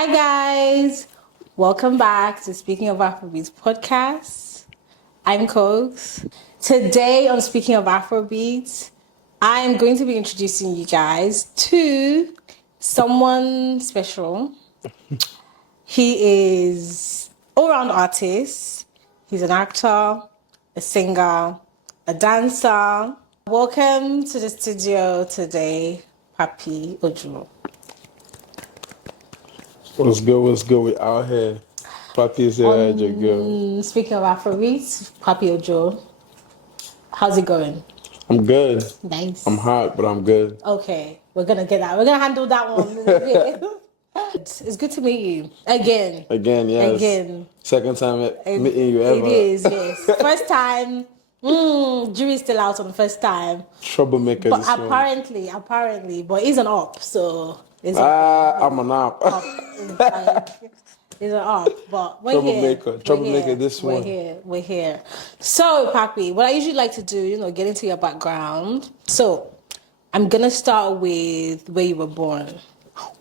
Hi guys, welcome back to Speaking of Afrobeats podcast. I'm Cokes. Today on Speaking of Afrobeats, I am going to be introducing you guys to someone special. He is all-round artist. He's an actor, a singer, a dancer. Welcome to the studio today, Papi Ojo. What's good? What's good? We out here. Papi is here, your girl. Speaking of Afrobeats, Papi Ojo, how's it going? I'm good. Nice. I'm hot, but I'm good. Okay, we're gonna get that. We're gonna handle that one. It's good to meet you again. Again, yes. Again. Second time meeting you ever. It is, yes. First time. Jury's still out on the first time. Troublemaker. But this one. apparently, but he's an op, so. I'm an op. He's an op, but we're here. Troublemaker. This one. We're here. So, Papi, what I usually like to do, get into your background. So, I'm gonna start with where you were born.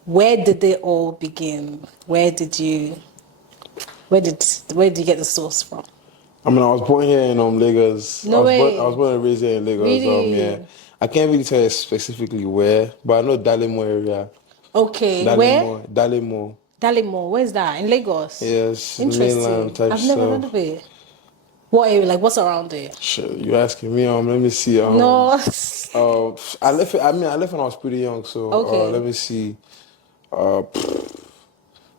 Where did they all begin? Where did you get the source from? I mean, I was born here in Lagos. No way. I was born and raised here in Lagos. Really? Yeah. I can't really tell you specifically where, but I know Dalemo area. Okay, where? Dalemo, where's that? In Lagos? Yes, interesting. Mainland type I've never heard of it. What area? Like, what's around there? Sure, you asking me? Let me see. No. I left when I was pretty young, so okay. Let me see.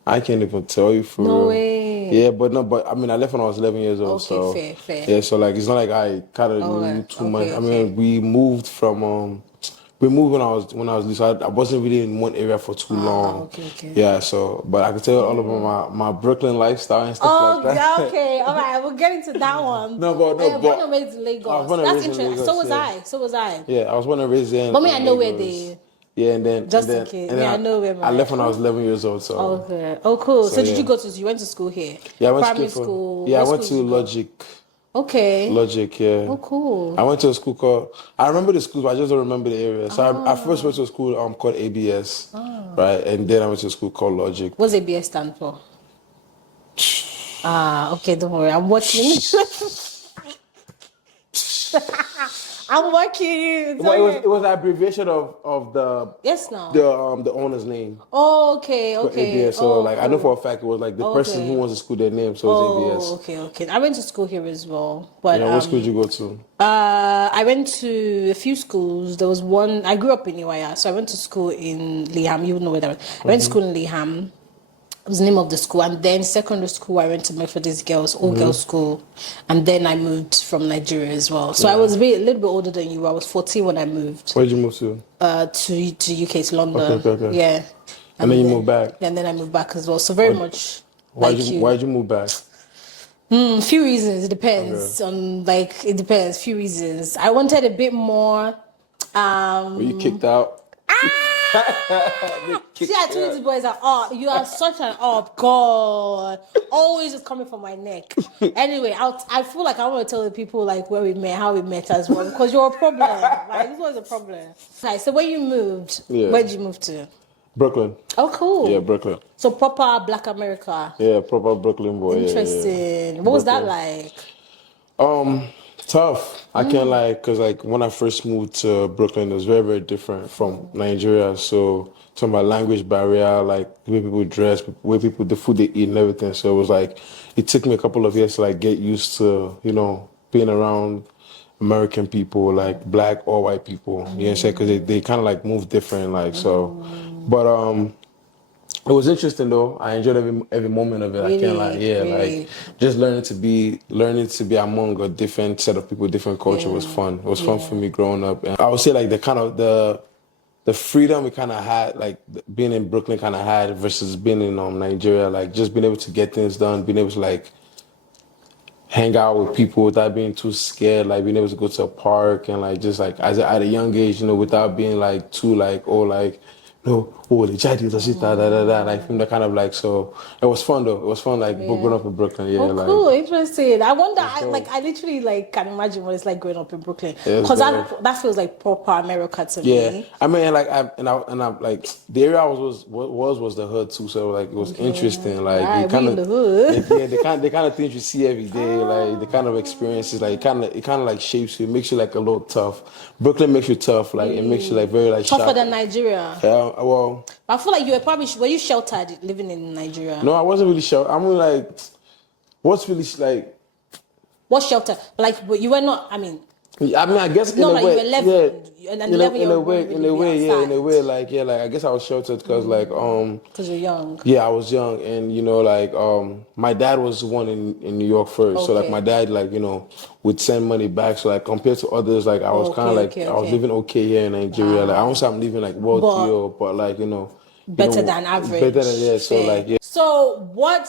I can't even tell you for no real. way. Yeah, but I mean, I left when I was 11 years old. Okay, so fair. Yeah, so like it's not like I kind of knew too much. I mean, we moved when I was little. So I wasn't really in one area for too long. Okay. Yeah, so but I can tell you all about my Brooklyn lifestyle and stuff like that. Okay, all right, we'll get into that one. Born and raised in Lagos. That's interesting. Lagos, So was I. Yeah, I was born and raised in. But I know where they. Yeah, and then in case. I know where. I left when I was 11 years old. So. Okay. Oh, cool. So did you went to school here? Yeah, I went primary to school. Yeah, I went to Logic. Okay. Logic, yeah. Oh, cool. I went to a school called. I remember the school, but I just don't remember the area. So I first went to a school called ABS, right, and then I went to a school called Logic. What's ABS stand for? Okay. Don't worry. I'm watching. I'm watching you. Well, it was an abbreviation of the the owner's name. Oh, okay. ABS. So I know for a fact it was like the person who wants to school their name, so it was ABS. Okay. I went to school here as well. But what school did you go to? I went to a few schools. There was one. I grew up in Iwaya, so I went to school in Leham. You know where that was. I went to school in Leham. Was the name of the school, and then secondary school I went to Methodist Girls, all girls school, and then I moved from Nigeria as well. So I was a little bit older than you. I was 14 when I moved. Where did you move to? To UK, to London. Okay. Yeah. And then you moved back. And then I moved back as well. So very much. Why did you move back? Few reasons. It depends on it depends. Few reasons. I wanted a bit more. Were you kicked out? See, I told these boys are you are such an op. God, always just coming from my neck. Anyway, I feel like I want to tell the people where we met, how we met as well, because you're a problem. This was a problem. Okay, so when you moved, where did you move to? Brooklyn. Oh, cool. Yeah, Brooklyn. So proper Black America. Yeah, proper Brooklyn boy. Interesting. Yeah. What was that like? Tough. I can't lie, because when I first moved to Brooklyn, it was very, very different from Nigeria. So talking about language barrier, the way people dress, the food they eat and everything. So it was it took me a couple of years to get used to, being around American people, black or white people. You know what I'm saying? Because they kind of move different, so. But it was interesting though. I enjoyed every moment of it. Really? I can't lie. Yeah, really? Just learning to be among a different set of people, different culture was fun. It was fun for me growing up. And I would say the freedom we kind of had, being in Brooklyn kind of had versus being in Nigeria, just being able to get things done, being able to hang out with people without being too scared, being able to go to a park and just at a young age, without being too no, oh, the child does it, da da da da. Like from the kind of like, so it was fun though. It was fun, like growing up in Brooklyn. Yeah, Oh, like cool, interesting. I wonder. it's dope. I literally like can imagine what it's like growing up in Brooklyn, It was because dope. that feels like proper America to Yeah, me. I mean, like I like the area I was the hood too, so like it was interesting. Like Right, you we kind in the of, hood. yeah, the kind of things you see every day, like the kind of experiences, like it kind of like shapes you, it makes you like a little tough. Brooklyn makes you tough, like it makes you like very like Tougher sharp. than Nigeria. Yeah, well, But I feel like you were probably were you sheltered living in Nigeria? no, I wasn't really sure. I'm like, what's really like. What shelter? Like, but you were not. I mean, I mean, I guess in no, a like you were way, yeah. 11, and 11-year-old wouldn't In really a be way, yeah, in a way, outside like, yeah, like I guess I was sheltered because, because you're young. yeah, I was young, and like, my dad was the one in New York first, so like my Okay. dad, like, would send money back. So like compared to others, like I was kind of like I was Okay. living okay here in Nigeria. Like I won't say I'm living like wealthy, But or but like better than better than, average. yeah. So Fair. like, yeah. So, what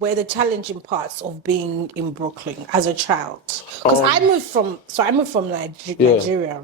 were the challenging parts of being in Brooklyn as a child? Because I moved from Yeah. Nigeria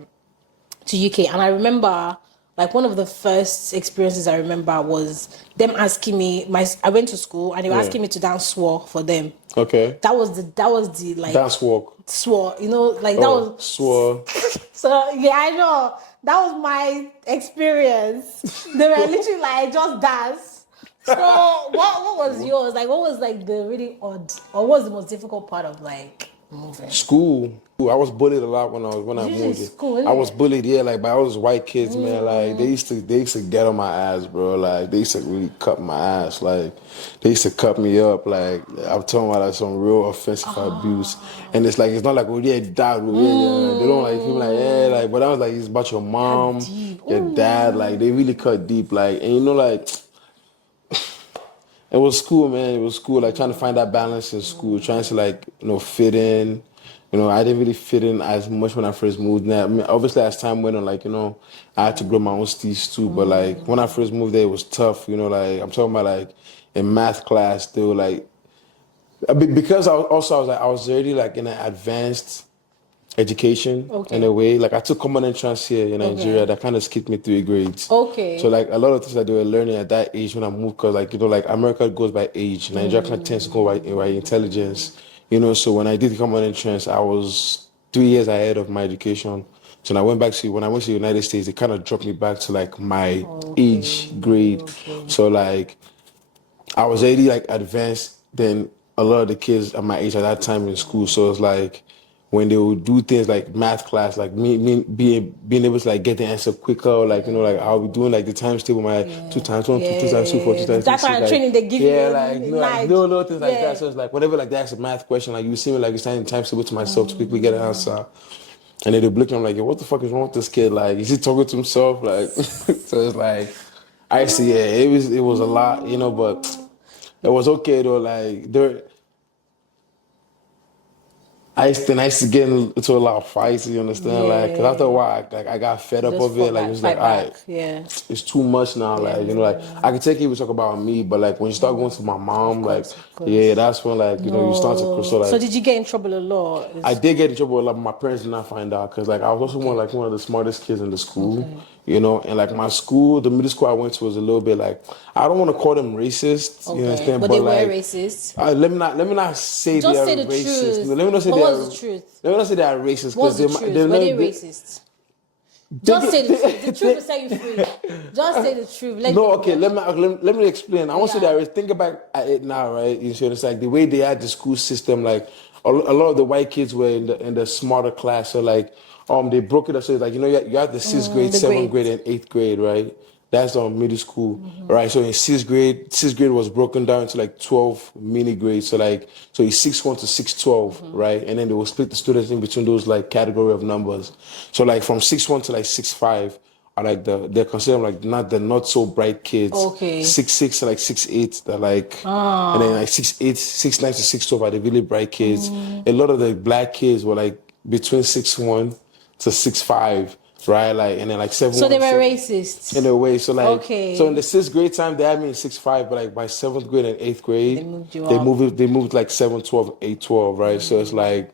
to UK, and I remember like one of the first experiences I remember was them asking me. I went to school and they were Yeah. asking me to dance swore for them. Okay. That was the like Dance walk. swore, like that Oh, was swore. so yeah, I know. That was my experience. They were literally like just dance. So what was yours? Like what was like the really odd or what was the most difficult part of like moving? School. I was bullied a lot when I Usually moved here. school, I isn't was it? bullied, yeah, like by all those white kids, man. Like they used to get on my ass, bro. Like they used to really cut my ass. Like they used to cut me up. Like I'm talking about like some real offensive abuse. And it's not like, oh yeah, dad, oh, yeah, yeah. They don't like feel like, yeah, like, but I was like, it's about your mom, Deep. your dad. Like they really cut deep. Like, and like it was school, man. It was school. Like trying to find that balance in school, trying to like fit in. I didn't really fit in as much when I first moved there. I mean, obviously, as time went on, like I had to grow my own steez too. But like when I first moved there, it was tough. Like I'm talking about like in math class, they were like because I was already like in an advanced education in a Okay. way. Like I took common entrance here in Nigeria Okay. that kind of skipped me 3 grades. Okay. So like a lot of things that they were learning at that age when I moved, because like like America goes by age, Nigeria kind of tends to go by intelligence. So when I did common entrance, I was 3 years ahead of my education. So when I went to the United States, it kind of dropped me back to like my age grade. Okay. So like I was already like advanced than a lot of the kids at my age at that time in school. So it's like when they would do things like math class, like me being able to like get the answer quicker, or like like I'll be doing like the times table, my 2 times 1, 2 times 2 4, 2 times 2 That 6, kind of like training they give you yeah, in, like in like night. little things like Yeah. that. So it's like whenever like that's a math question, like you see me like standing times table to myself to quickly get an answer. And then they look at me like, yo, what the fuck is wrong with this kid? Like, is he talking to himself? Like, so it's like, I see, yeah, it was a lot, but it was okay though. Like I used to get into a lot of fights. You understand? Like, cause after a Yeah. while, I got fed up Just of it. fought Like, it back, was like, fight all back. right, Yeah. it's too much now. Like, like I can take it. We talk about me, but like when you start going to my mom, like, Of yeah, course. that's when like you start to so No. So like. did you get in trouble a lot? I did get in trouble a lot, but my parents did not find out because like I was also one of the smartest kids in the school, Okay. and like my school, the middle school I went to was a little bit like I don't want to call them racist, you Okay. understand? But But they were like racist. let me not say they Just are say the racist. truth. No, let me not say But they what's are. the truth? Let me not say they are racist What's because the truth? Were they racist? Just say the truth. The truth will set you free. Just say the truth. Let No, them okay. go. Let me explain. I want to say Yeah. that. Think about it now, right? You see, it's like the way they had the school system. Like a lot of the white kids were in the smarter class. So like, they broke it up. So it's like you have the sixth grade, The seventh grade, grades. and eighth grade, right? That's middle school, right? So in sixth grade was broken down into like 12 mini grades. So like, so it's 6-1 to 6-12, right? And then they will split the students in between those like category of numbers. So like from 6-1 to like 6-5 are like they're considered like not so bright kids. Okay. 6-6 to like 6-8, they're like, and then like 6-8, 6-9 to 6-12 are the really bright kids. A lot of the black kids were like between 6-1 to 6-5, right? Like, and then like 7-1. So they were racist. In a way, so like, Okay. so in the sixth grade time, they had me in 6-5, but like by seventh grade and eighth grade, They moved you up. they moved like 7-12, 8-12, right? So it's like,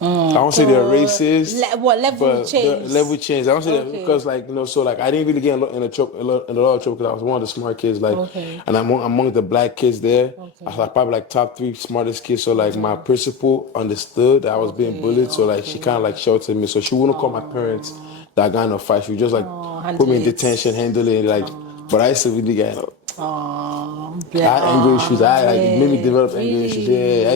I don't say they're racist. What level But the change? level change. I don't say that Okay. because, like, so like I didn't really get in a lot of trouble because I was one of the smart kids. Like, Okay. and I'm among the black kids there. I was Okay. like probably like top 3 smartest kids. So like my principal understood that I was being Okay. bullied. So like she kind of like sheltered me. So she wouldn't call my parents that I got in a fight. She would just like put Handle me in it. detention, handle it. Like, but I used to really get. I had anger issues. It made me develop anger issues. Yeah,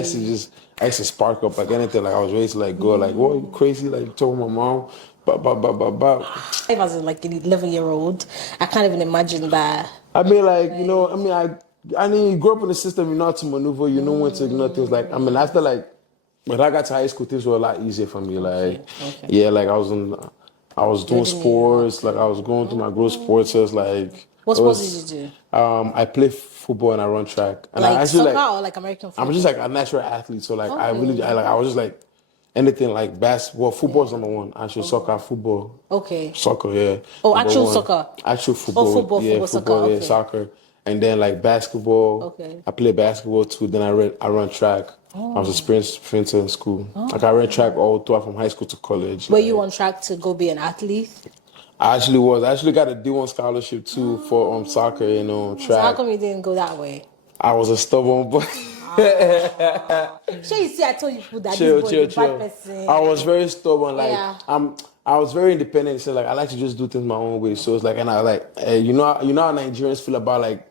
I used to spark up like anything. Like I was ready to like go like, "What, you crazy?" Like told my mom, If I was like an 11-year-old, I can't even imagine that. I mean, like I mean, you grew up in the system. You know how to maneuver. You know when to ignore things. Like I mean, after like when I got to high school, things were a lot easier for me. Like Okay. yeah, like I was doing Building it up. sports. Like I was going through my growth sports. So it's like What it sports did was. you do? I play football and I run track. And I Like actually soccer like or like American I'm football? just like a natural athlete, so like Okay. I was just like anything like basketball, football's number one. Actually, soccer, football, Okay. soccer, yeah. Oh, Number actual one. soccer. Actual Oh, football, football, yeah, soccer. football, yeah, Okay. soccer, and then like basketball. Okay. I play basketball too. Then I run track. I was a sprinter in school. Like I ran track all throughout from high school to college. Were Like, you on track to go be an athlete? I actually was. I actually got a D1 scholarship too for soccer and So how track. come you didn't go that way? I was a stubborn boy. Sure, you see, I told you people that Chill, this boy chill, is a bad chill. person. I was very stubborn. Like Yeah. I was very independent. So like I like to just do things my own way. So it's like, and I like, you know how Nigerians feel about like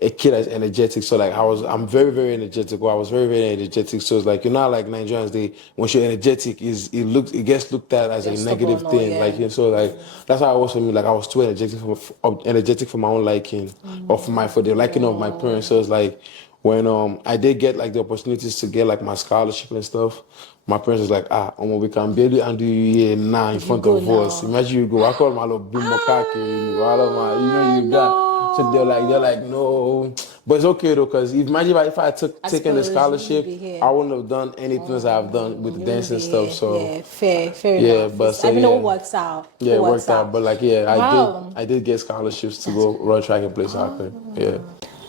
a kid that's energetic. So like I'm very, very energetic. Or I was very, very energetic. So it's like, you know how like Nigerians, once you're energetic, it gets looked at as a You're negative stubborn or thing. yeah. Like, so like, that's how I was for me. Like I was too energetic for my own liking or for the liking of my parents. So it's like, when I did get like the opportunities to get like my scholarship and stuff, my parents was like, we can barely undo you here now in front go of us. now. Imagine you go, I call my little bimo kake, all of my, you got. So they're like, no. But it's okay though, because imagine if I taken the suppose you wouldn't scholarship, be here. I wouldn't have done anything as I've done with the dance and stuff. So Yeah, fair yeah, enough. but so I mean, it all yeah. works out. Yeah, it works worked out. But like yeah, Wow. I did get scholarships to go run track and play soccer. Yeah.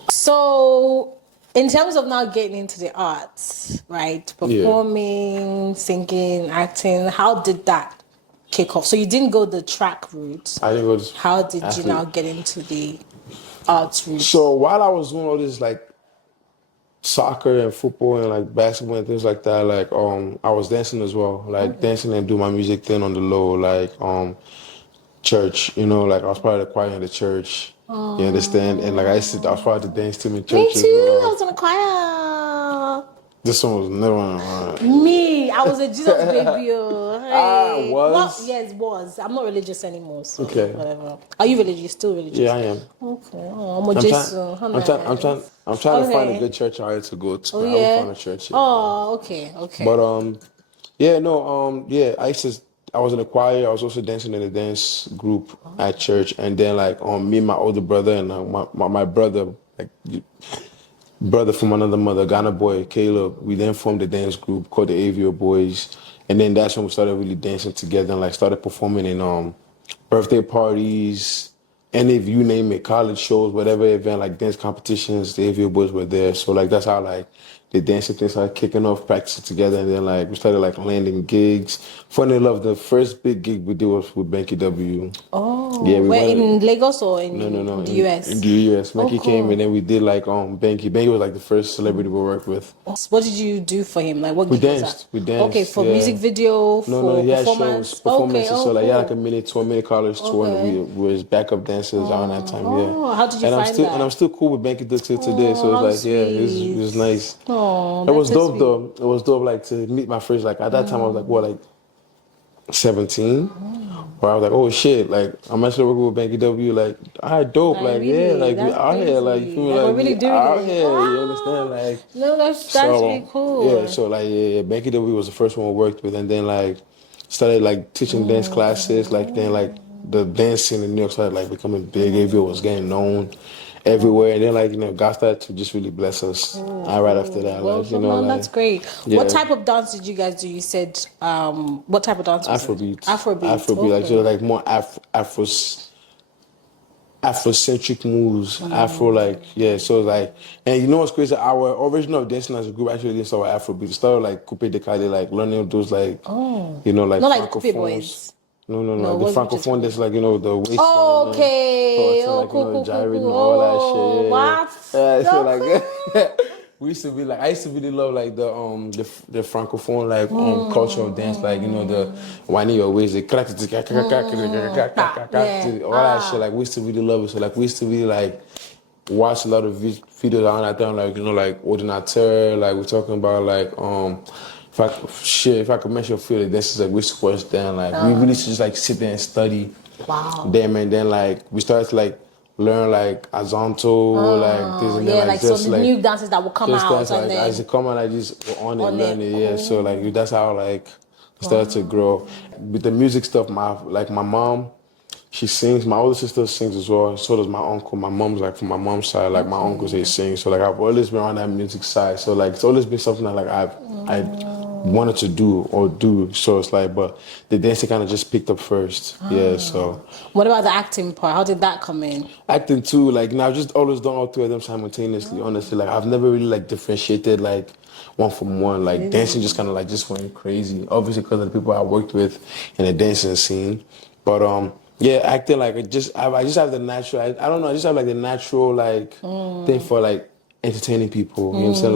So, in terms of now getting into the arts, right? Performing, singing, acting, how did that kick off? So you didn't go the track route. I didn't go to How did you athlete. now get into the arts route? So while I was doing all this like soccer and football and like basketball and things like that, like I was dancing as well. Like dancing and do my music thing on the low, like church, like I was part of the choir in the church. You understand? And like I was part of the dance team in church Me as too. I well. was in a choir. This one was never on. Me, I was a Jesus baby. Oh. Hey. was? Well, yes, was. I'm not religious anymore, so Okay. whatever. Are you religious? Still religious? Yeah, I am. Okay. Oh, I'm a Jesus. I'm trying to find a good church out here to go to. Oh, I yeah? haven't found a church yet. Oh, okay. But I was in the choir. I was also dancing in a dance group at church, and then like me and my older brother and my brother, like brother from another mother, Ghana boy, Caleb. We then formed a dance group called the Avio Boys, and then that's when we started really dancing together and like started performing in birthday parties, any of you name it, college shows, whatever event, like dance competitions. The Avio Boys were there, so like that's how like the dancing thing started kicking off, practicing together, and then like we started like landing gigs. Funny enough, the first big gig we did was with Banky W. Oh, Yeah, where in Lagos or in No, the US? In the US. Banky came and then we did like Banky. Banky was like the first celebrity we worked with. What did you do for him? Like what We gig was danced. that? We danced. Okay, for yeah. music video, for he had performance. shows, performances. Okay, so like he had like a cool. mini tour, mini college tour, and we was backup dancers around that time. Yeah. How did you and find I'm still that? and I'm still cool with Banky Duck till today. So how it's like it was nice. Oh, It was that's so dope sweet. though. It was dope like to meet my first like at that time I was like what like 17. Where I was like, oh shit, like I'm actually working with Banky W, like dope, Like, like really? yeah, like we That's out here, like crazy. you feel me, Like, we're like really we doing out it. here, you understand, like No, that's really cool. yeah, so like yeah, Banky W was the first one we worked with, and then like started like teaching dance classes, like then like the dance scene in New York started like becoming big. AVO was getting known everywhere, and then like God started to just really bless us. Right after that, Well, like like, that's great. yeah. What type of dance did you guys do? You said, what type of dance was it? Afrobeats. Afrobeats. Afrobeat, like so like more Afros. Afrocentric moves, Afro like yeah. So like, and you know what's crazy? Our original dancing as a group actually didn't start with Afrobeats. It started like Coupe de Cali, like learning those like, you know, like Not like the Coupe francophones. Boys. No. No, The what which is francophone Coupe? that's like you know the waist turning, Okay. so Oh, like you cool, know cool, cool, gyrating cool. and all that Oh, shit. what? Yeah, so So like cool. we used to be like I used to really love like the francophone like cultural dance like you know the winding your waist the Yeah. all that shit like we used to really love it so like we used to really like watch a lot of videos on that time like you know like ordinateur like we're talking about like if I could mention a few of the dances like we used to watch them like we really used to just like sit there and study Wow. them and then like we started to like learn like azonto like this and then Yeah, like like so just the like new dances that will come just out dance and like as then it come out, I just on it, on learn it. it. Yeah, so Oh, like that's how like I started to grow. With the music stuff, my mom, she sings. My older sister sings as well. So does my uncle. My mom's like from my mom's side, like my uncles they sing. So like I've always been on that music side. So like it's always been something that like I wanted to do or do. So it's like, but the dancing kind of just picked up first. Yeah, so. what about the acting part? How did that come in? Acting too, like now I've just always done all three of them simultaneously, honestly. Like I've never really like differentiated like one from one. Like dancing just kinda like just went crazy. Obviously because of the people I worked with in the dancing scene. But yeah, acting like I just have the natural I don't know, I just have like the natural like thing for like entertaining people. You know what I'm saying?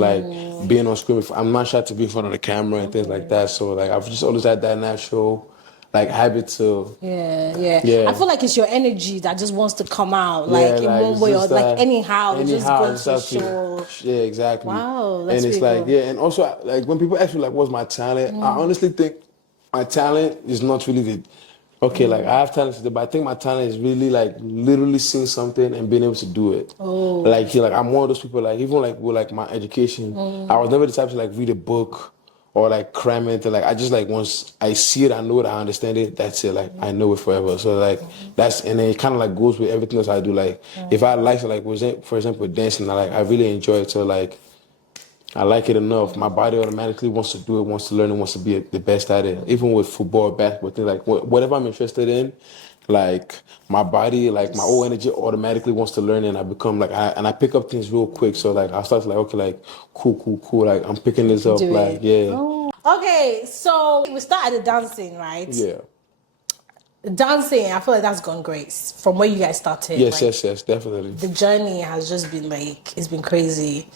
Like being on screen. I'm not shy to be in front of the camera and things like that. So like I've just always had that natural like habit to Yeah. I yeah. feel like it's your energy that just wants to come out, Yeah, like in like one it's way or just like anyhow, it just anyhow, goes to exactly. show. Yeah, exactly. Wow, And that's it's really like cool. yeah, and also like when people ask me like what's my talent, I honestly think my talent is not really the okay. Like I have talent, but I think my talent is really like literally seeing something and being able to do it. Oh, Like like I'm one of those people like even like with like my education, I was never the type to like read a book or like cram it. Like I just like once I see it, I know it, I understand it. That's it. Like I know it forever. So like that's and then it kind of like goes with everything else I do. Like if I like to like for example dancing, I really enjoy it. So like I like it enough. My body automatically wants to do it, wants to learn it, wants to be the best at it. Even with football, basketball, things like whatever I'm interested in, like my body, like my whole energy automatically wants to learn it and I become like I pick up things real quick. So like I start to like okay, like cool. Like I'm picking this up, do like it. yeah. Okay, so we started the dancing, right? Yeah. Dancing, I feel like that's gone great from where you guys started. Yes, Like definitely. the journey has just been like it's been crazy.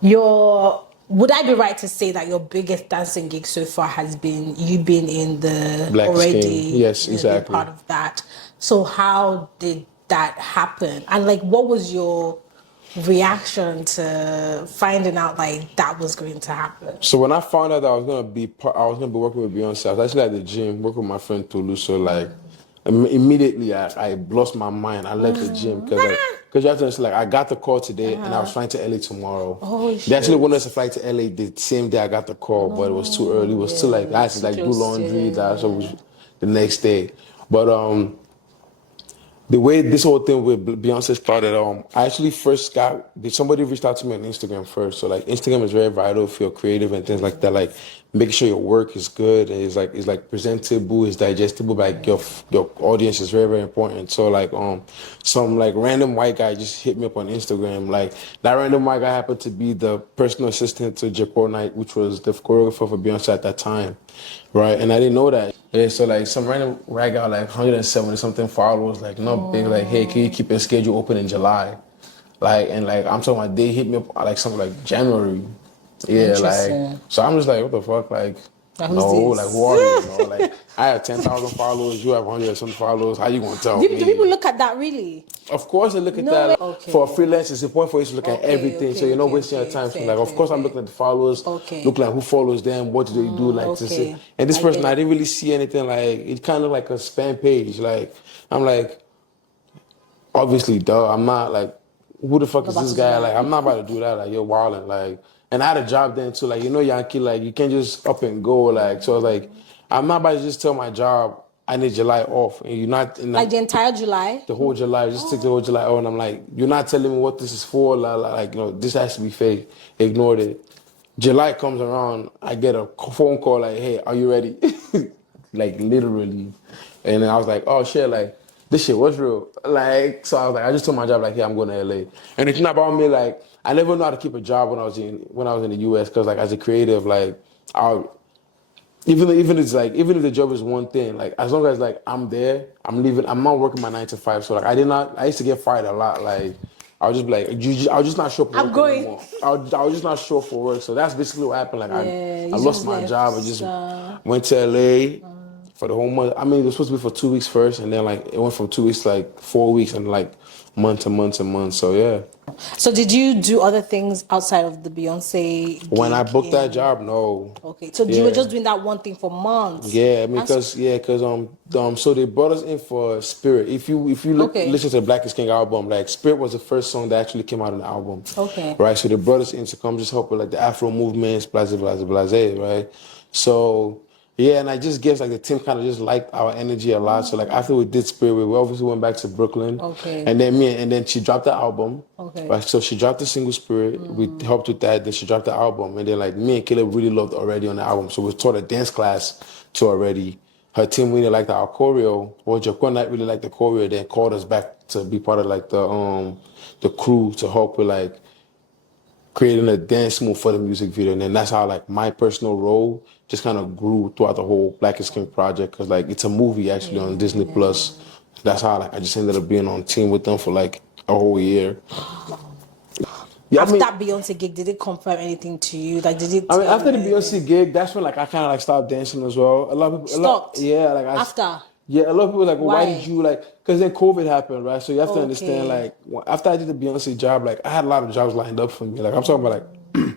Your would I be right to say that your biggest dancing gig so far has been you being in the Black is King. already Yes, being exactly. part of that? So how did that happen? And like what was your reaction to finding out like that was going to happen? So when I found out that I was gonna be working with Beyonce, I was actually at the gym working with my friend Tolu. So like, immediately I lost my mind. I left the gym because you have to understand, like I got the call today and I was flying to LA tomorrow. Oh They actually shit. wanted us to fly to LA the same day I got the call, but it was too early. It was still like I had to Too like do close, laundry. That so it yeah. was the next day, but the way this whole thing with Beyonce started, I actually first somebody reached out to me on Instagram first. So like Instagram is very vital if you're creative and things like that. Like making sure your work is good, and is like presentable, is digestible. Like your audience is very important. So like some like random white guy just hit me up on Instagram. Like that random white guy happened to be the personal assistant to Jacob Knight, which was the choreographer for Beyonce at that time, right? And I didn't know that. Yeah, so like some random rag out like 170 something followers, like not big, like, hey, can you keep your schedule open in July? Like and like I'm talking about they hit me up like something like January. Yeah, like Interesting. so I'm just like, what the fuck? Like Now who's no, like this? who are you? No, like I have 10,000 followers, you have 100 some followers. How you gonna tell Do me? people look at that really? Of course, they look at No that. way. Like, Okay. for a freelance, it's important for you to look at Okay, everything, so you're not wasting your time. So, fair, like, of course, I'm fair. looking at the followers, Okay. look like who follows them, what do they do, like to see. Okay. And this I person, get I it. didn't really see anything. Like it kind of like a spam page. Like I'm like, obviously, duh. I'm not like, who the fuck Not is about this to do guy? that. Like I'm not about to do that. Like you're wilding. Like, and I had a job then too. Like you know, Yankee. Like you can't just up and go. Like so, I was like, I'm not about to just tell my job I need July off, and you're not. And Like the entire July? the whole July, just took the whole July on. And I'm like, you're not telling me what this is for. Like, you know, this has to be fake. Ignored it. July comes around, I get a phone call like, hey, are you ready? Like literally. And then I was like, oh shit, like this shit was real. Like, so I was like, I just told my job like, yeah, I'm going to LA. And it's not about me. Like, I never know how to keep a job when I was in the US because like as a creative, like I even if the job is one thing, like as long as like I'm there, I'm leaving. I'm not working my 9 to 5. So like I used to get fired a lot. Like I was just be like, I was just not show up for I'm work going. anymore. I was just not show up for work. So that's basically what happened. Like Yeah, I you lost just my left. job. I just went to LA for the whole month. I mean, it was supposed to be for 2 weeks first, and then like it went from 2 weeks to like 4 weeks, and like months and months and months. So yeah. So did you do other things outside of the Beyonce When I gig booked that job, no. Okay, so you were Yeah. just doing that one thing for months. Yeah, I mean, That's so they brought us in for Spirit. If you okay. listen to the Black is King album, like Spirit was the first song that actually came out on the album. Okay. Right, so they brought us in to come just help with like the Afro movements, blase, blase, blase, right? So yeah, and I just guess like the team kind of just liked our energy a lot. So like after we did Spirit, we obviously went back to Brooklyn, Okay. and then she dropped the album. Okay. Right, so she dropped the single Spirit. We helped with that. Then she dropped the album, and then like me and Caleb really loved Already on the album. So we taught a dance class to Already. Her team really liked our choreo. Well, Jaquan really liked the choreo. Then called us back to be part of like the crew to help with like creating a dance move for the music video. And then that's how like my personal role just kind of grew throughout the whole Black is King project, because like it's a movie actually on Disney Plus. That's how like I just ended up being on team with them for like a whole year. Yeah, After that Beyonce gig, did it confirm anything to you? Like, did it? I mean, after the Beyonce gig, that's when like I kind of like stopped dancing as well. A lot of people, Stopped. yeah, like After. yeah, a lot of people were like, well, why Why? did you like? Because then COVID happened, right? So you have to understand, Okay. like, after I did the Beyonce job, like I had a lot of jobs lined up for me. Like I'm talking about like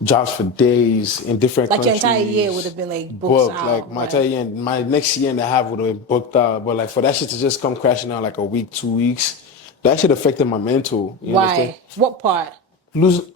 jobs for days in different Like your countries. entire year would have been like booked out. Like my right? entire year, my next year and a half would have been booked out. But like for that shit to just come crashing out like a week, 2 weeks, that shit affected my mental. You understand? Why? What part?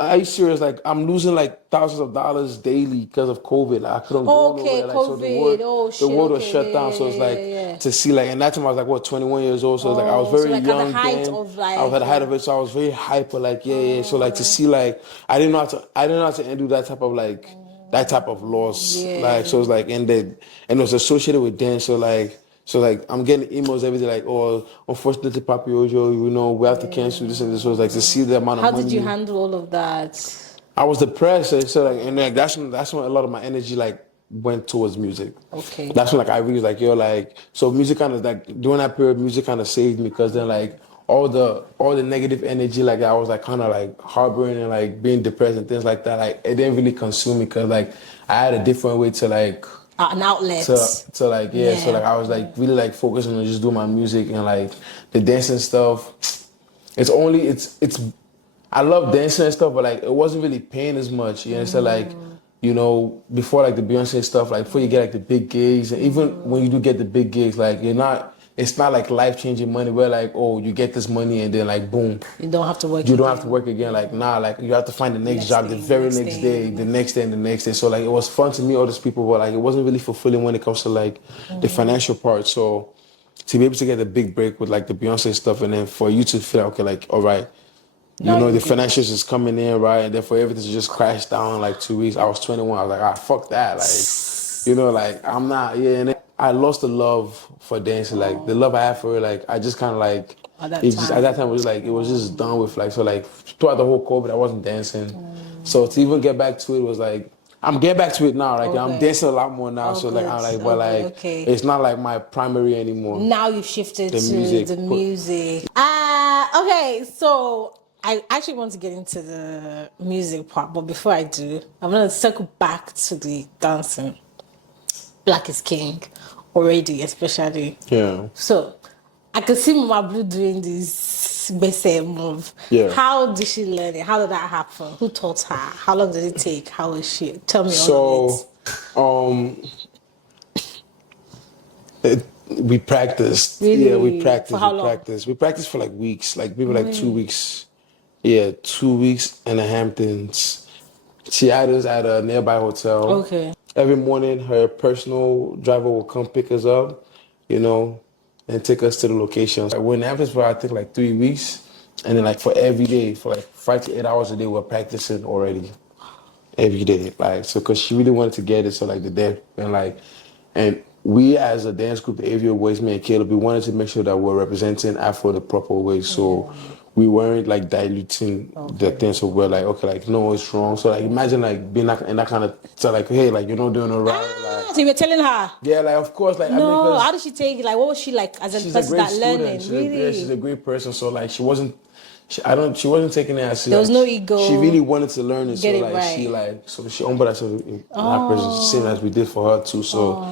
Are you serious? Like I'm losing like thousands of dollars daily because of COVID. Like, I couldn't go Okay, nowhere. Like so COVID. Oh the shit. world was Okay. shut Yeah, down. yeah, So it's yeah, like yeah. to see like, and that time I was like what 21 years old. So it's like I was So very like young at the height then. of like I was at the height of it, so I was very hyper. Like yeah. So like to see like I didn't know how to handle that type of like that type of loss. Yeah. Like so it's like and it was associated with dance. So like I'm getting emails every day like, oh, unfortunately, Papi Ojo, we have to cancel this and this. So it's like to see the amount of How money. did you handle all of that? I was depressed. So like, and like that's when a lot of my energy like went towards music. Okay. That's when like I really was like, yo, like so music kind of like during that period, music kind of saved me, because then like all the negative energy like I was like kind of like harboring and like being depressed and things like that, like it didn't really consume me, because like I had a different way to like An outlet. to like so like I was like really like focusing on just doing my music, and like the dancing stuff. It's I love dancing and stuff, but like it wasn't really paying as much. You understand? Like, before like the Beyonce stuff, like before you get like the big gigs, and even when you do get the big gigs, like it's not like life changing money where like, oh, you get this money and then like boom, You don't have to work. you don't have to work again. Like nah, like you have to find the next job the very next day, the next day and the next day. So like it was fun to meet all these people, but like it wasn't really fulfilling when it comes to like the financial part. So to be able to get a big break with like the Beyonce stuff, and then for you to feel like, okay, like all right, the financials is coming in, right? And then for everything to just crash down in like 2 weeks. I was 21. I was like, fuck that. Like, like I'm not, and then I lost the love for dancing. Like the love I had for it, like I just kind of like, At that at that time it was like, it was just done with. Like, so like throughout the whole COVID, I wasn't dancing. So to even get back to it was like, I'm getting back to it now. Like I'm dancing a lot more now. So like I'm like, but like it's not like my primary anymore. Now you've shifted to the music. Okay, so I actually want to get into the music part, but before I do, I'm gonna circle back to the dancing. Black is King, already, especially. Yeah. So I could see Mama Blue doing this bese move. Yeah. How did she learn it? How did that happen? Who taught her? How long did it take? How was she? Tell me all of it. We practiced. Really? Yeah, we practiced. For how long? We practiced for like weeks, like maybe like 2 weeks. Yeah, 2 weeks in the Hamptons. She had us at a nearby hotel. Okay. Every morning, her personal driver will come pick us up, and take us to the location. Like, we're in Hamptons for I think like 3 weeks, and then like for every day, for like 5 to 8 hours a day, we're practicing already. Every day, like so, because she really wanted to get it. So like the day and we as a dance group, the AVO Boys, me and Caleb, we wanted to make sure that we're representing Afro the proper way. So we weren't like diluting the thing. So we're like, okay, like no, it's wrong. So like imagine like being in that kind of, so like, hey, like you're not doing it right. Like, So you were telling her? yeah, like of course, like No, I mean, how did she take it? Like, what was she like as a she's person a great that student. learning? She's a great person. So like she wasn't. She wasn't taking it as There was like, no ego. She really wanted to learn it. Get so it like she humbled herself in that person, same as we did for her too. So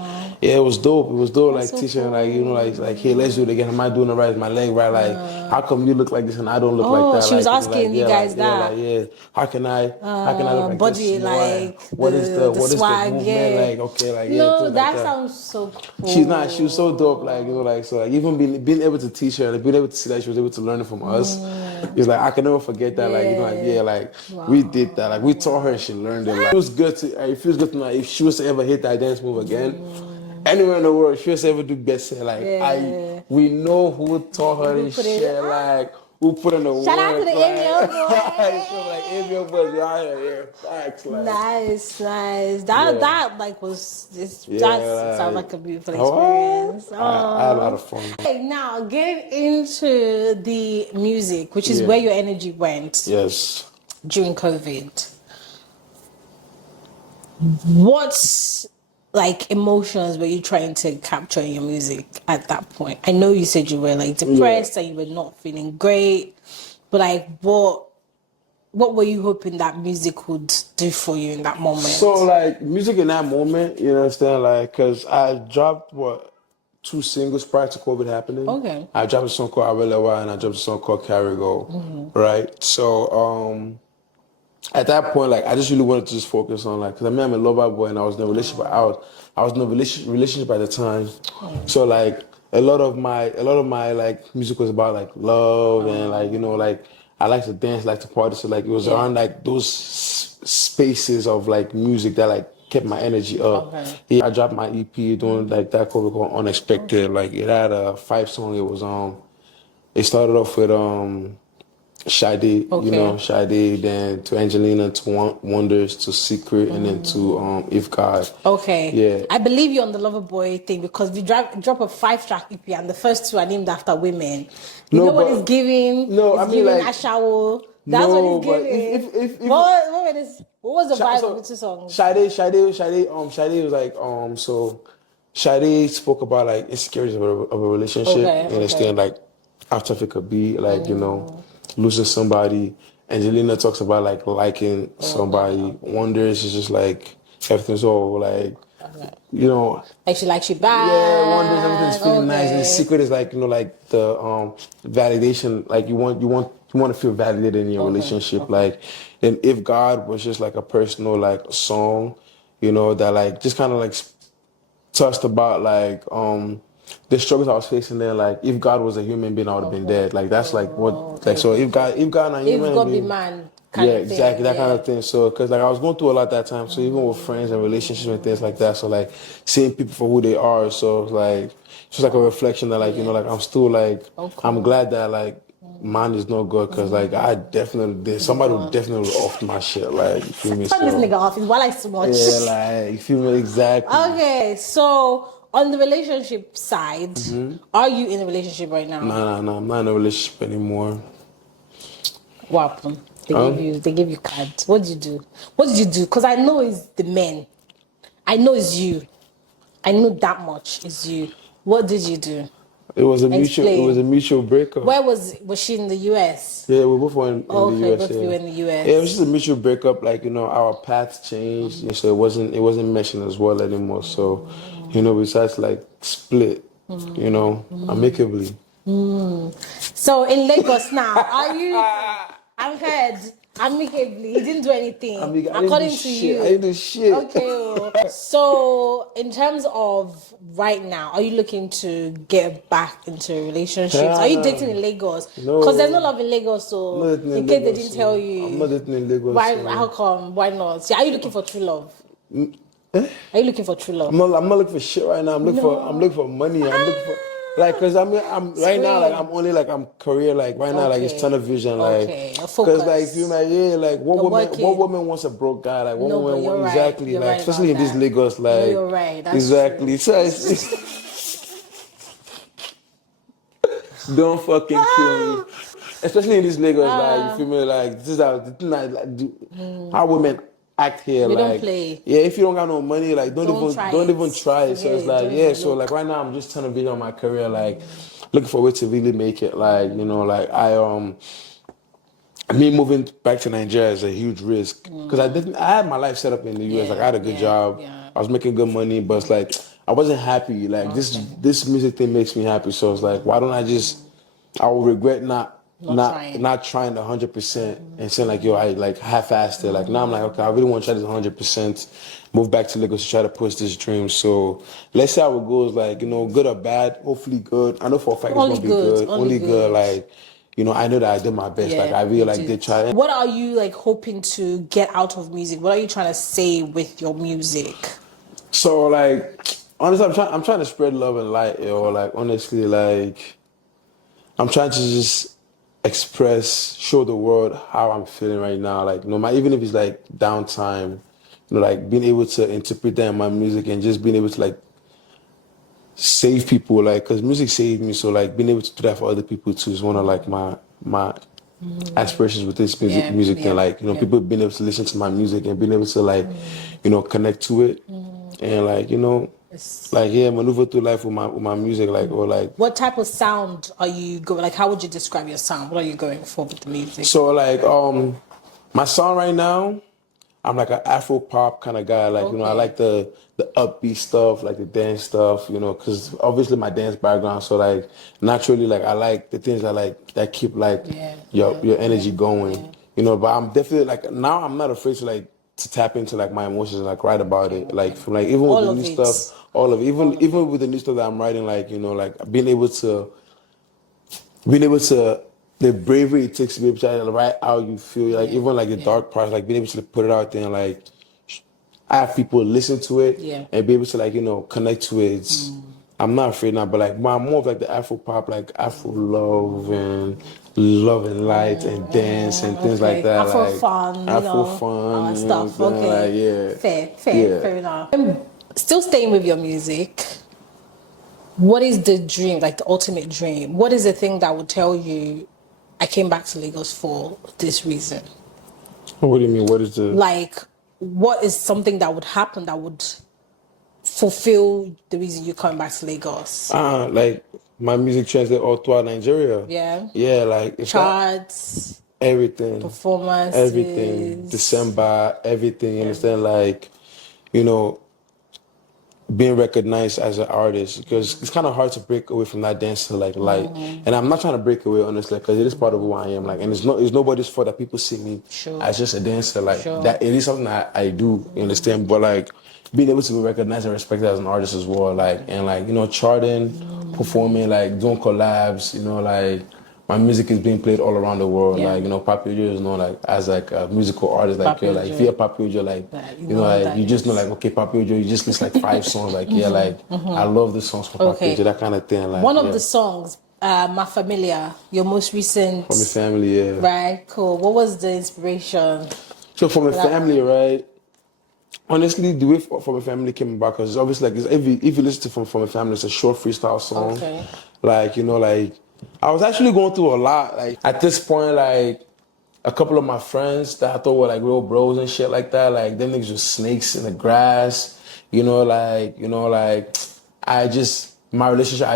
yeah, it was dope. It was dope. That's like so teaching, cool. like hey, let's do it again. Am I doing it right? Is my leg right? Like how come you look like this and I don't look like that? She was like, asking you guys that. How can I look like body, this? like what is the swag, movement? yeah. Like okay, like No, things that like sounds so cool. She's not. She was so dope. Like so like even being able to teach her, like, being able to see that she was able to learn it from us. It's like I can never forget that. We did that. Like we taught her and she learned it. Like, it feels good to. It feels good to know if she was to ever hit that dance move again, anywhere in the world, if she was to ever do best. Like we know who taught her this shit. Like who put in the work. Shout out to the AVO boys. Like AVO boys, we out here. Facts. Like. Nice. That like was this. That sounds like a beautiful experience. I had a lot of fun. Okay, now getting into the music, which is where your energy went. Yes. During COVID. What like emotions were you trying to capture in your music at that point? I know you said you were like depressed and you were not feeling great, but like what were you hoping that music would do for you in that moment? So like music in that moment, you understand, like because I dropped 2 singles prior to COVID happening. Okay. I dropped a song called Arelewa and I dropped a song called Carry Go. Right. So at that point, like I just really wanted to just focus on like, because I'm a lover boy and I was in a relationship. I was in a relationship at the time, so like a lot of my like music was about like love and like like I like to dance, like to party. So like it was around like those spaces of like music that like kept my energy up. Okay. Yeah, I dropped my EP doing like that cover called Unexpected. Like it had a 5 song. It was it started off with Sade, Sade, then to Angelina, to Wonders, to Secret, and then to If God. Okay. Yeah. I believe you on the Loverboy thing because we drop a 5-track EP and the first 2 are named after women. You know what it's giving? No, it's I mean giving like Ashawo. That's what it's giving. What was the vibe of the 2 songs? Sade was like so Sade spoke about like insecurities of a relationship. Okay, You understand like how tough it could be, like losing somebody. Angelina talks about like liking somebody. Wonders is just like everything's all like like she likes you back. Yeah, Wonders everything's feeling nice. And Secret is like like the validation. Like you want to feel validated in your relationship. Like, and If God was just like a personal like song, that like just kind of like touched about like the struggles I was facing there. Like if God was a human being, I would have been dead. Like that's like what like so if God not human, if God be man. Kind of thing, exactly that kind of thing. So because like I was going through a lot that time. So even with friends and relationships and things like that. So like seeing people for who they are. So like it's just like a reflection that like like I'm still like I'm glad that like mine is no good because like I definitely did. Somebody would definitely off my shit. Like you feel me? Turn this nigga off. He's while I so much. Yeah, like you feel me? Exactly. Okay, so on the relationship side, are you in a relationship right now? No, I'm not in a relationship anymore. What happened? They gave you cards. What did you do? Because I know it's the men. I know it's you. I know that much is you. What did you do? It was a mutual breakup. Where was she in the US? Yeah, we both were in the US. Both you in the US. Yeah, it was just a mutual breakup. Like our paths changed, so it wasn't meshing as well anymore. So, we decided to like split, amicably. So in Lagos now, are you? I've heard amicably. He didn't do anything. According to you, I didn't do shit. Okay. So in terms of right now, are you looking to get back into relationships? Are you dating in Lagos? No. Because there's no love in Lagos. So in case they didn't tell you, I'm not dating in Lagos. Why? How come? Why not? See, are you looking for true love? Are you looking for true love? I'm not looking for shit right now. I'm looking for money. I'm Like, cause I mean, I'm right now, like, Scream. I'm only like, I'm career, like, right now, like, it's Okay. television, like, Okay. Your cause like, if you focus. like, yeah, like, You're what working. woman wants a broke guy, like, what No, but woman you're want, right. exactly, You're like, right about especially in this that. Lagos, No, like, you're right. That's true. exactly, so don't fucking kill me, especially in this Lagos, like, you feel me, like, this is how the thing, like, how women act here, We don't like, play. yeah, if you don't got no money, like, Don't try don't it. even try it. So Forget it's it. like, Don't yeah, even so like look. right now I'm just trying to build on my career, like, looking for a way to really make it, like, you know, like me moving back to Nigeria is a huge risk because I had my life set up in the US. Like I Yeah, had a good yeah, job, yeah. I was making good money, but it's like I wasn't happy. Like Okay. this music thing makes me happy. So it's like, why don't I just? I will regret Not trying. not trying 100% and saying like, yo, I like half-assed it. Like now I'm like, okay, I really want to try this 100%. Move back to Lagos to try to push this dream. So let's see how it goes. Like, you know, good or bad. Hopefully good. I know for a fact it's Only gonna be good. good. Only Only good. good. Like, you know, I know that I did my best. Like Yeah, I really you like did did. try. What are you like hoping to get out of music? What are you trying to say with your music? So like honestly, I'm trying to spread love and light, yo. Like honestly, like I'm trying to just express, show the world how I'm feeling right now. Like, no matter, even if it's like downtime, you know, like being able to interpret that in my music and just being able to like save people, like, cause music saved me. So like being able to do that for other people too is one of like my aspirations with this Yeah, music thing. yeah, Like, you know, yeah. people being able to listen to my music and being able to like, you know, connect to it and like, you know, It's- like yeah, maneuver through life with my music, like or like What type of sound are you going? Like, how would you describe your sound? What are you going for with the music? so like my song right now, I'm like an Afro pop kind of guy. Like, you know, I Okay. like the upbeat stuff, like the dance stuff, you know, because obviously my dance background. So like naturally, like I like the things that keep like Yeah, your energy yeah, going, yeah. you know. But I'm definitely like now I'm not afraid to like to tap into like my emotions and like write about Okay, it. Like okay. from like even with All the of new it. stuff, all of it, All of even it. with the new stuff that I'm writing, like you know, like being able to the bravery it takes to be able to write how you feel, like Yeah, even like the yeah, dark parts, like being able to put it out there and like have people listen to it yeah. and be able to like, you know, connect to it. I'm not afraid now, but like I'm more of like the Afro pop, like Afro love and light and dance and things like Okay. that, Afro like fun, Afro all fun, that you know what I'm stuff. saying? Okay. Like yeah, Fair, fair, yeah. fair enough. Still staying with your music. What is the dream, like the ultimate dream? What is the thing that would tell you, I came back to Lagos for this reason? What do you mean? What is the Like, what is something that would happen that would fulfill the reason you're coming back to Lagos? like my music translate all throughout Nigeria. Yeah. Yeah, like if that Charts, everything, everything, performances, December, everything. You understand? everything. Like, you know, being recognized as an artist because it's kind of hard to break away from that dance to like light. And I'm not trying to break away honestly because it is part of who I am. Like, and it's nobody's fault that people see me Sure. as just a dancer. Like Sure. that, it is something that I do. You understand? But like being able to be recognized and respected as an artist as well. Like and like you know, charting, performing, like doing collabs. You know, like. My music is being played all around the world. Yeah. Like, you know, Papi Ojo is known like as like a musical artist. Like Papi you're like if Ojo. you're Papi Ojo, like That, you you know, know what like that you just know is. like okay, Papi Ojo, you just list like 5 songs, like yeah, like I love the songs from Papi Ojo, Okay. that kind of thing. Like One of yeah. the songs, My Familia, your most recent, From the family, yeah. right? Cool. What was the inspiration So from a for that family, one? right? Honestly, the way from a family came about, because obviously, like, if you listen to from a family, it's a short freestyle song. Okay. Like, you know, like, I was actually going through a lot. Like, at this point, like, a couple of my friends that I thought were like real bros and shit like that, like, them niggas was snakes in the grass. You know, like, my relationship,